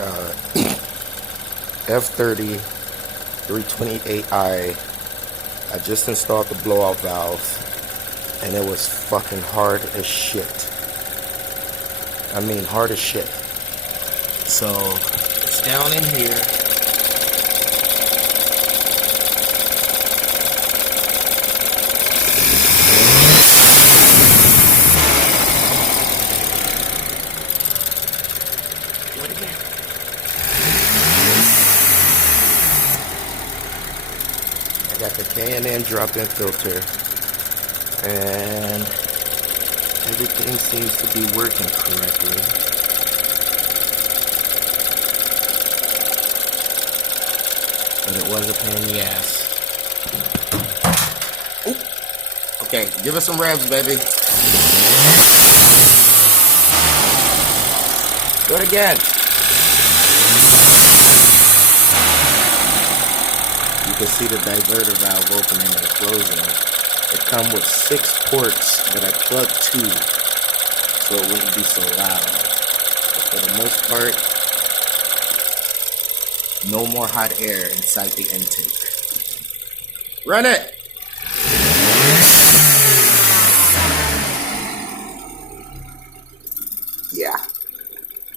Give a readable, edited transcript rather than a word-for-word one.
uh, F30 328i. I just installed the blowout valve, and it was fucking hard as shit. I mean, hard as shit. So it's down in here. Do it again. I got the K&N drop-in filter, and everything seems to be working correctly. But it was a pain in the ass. Ooh. Okay, give us some revs, baby. Do it again. You can see the diverter valve opening and closing. It comes with 6 ports, but I plugged 2 so it wouldn't be so loud. But for the most part, no more hot air inside the intake. Run it!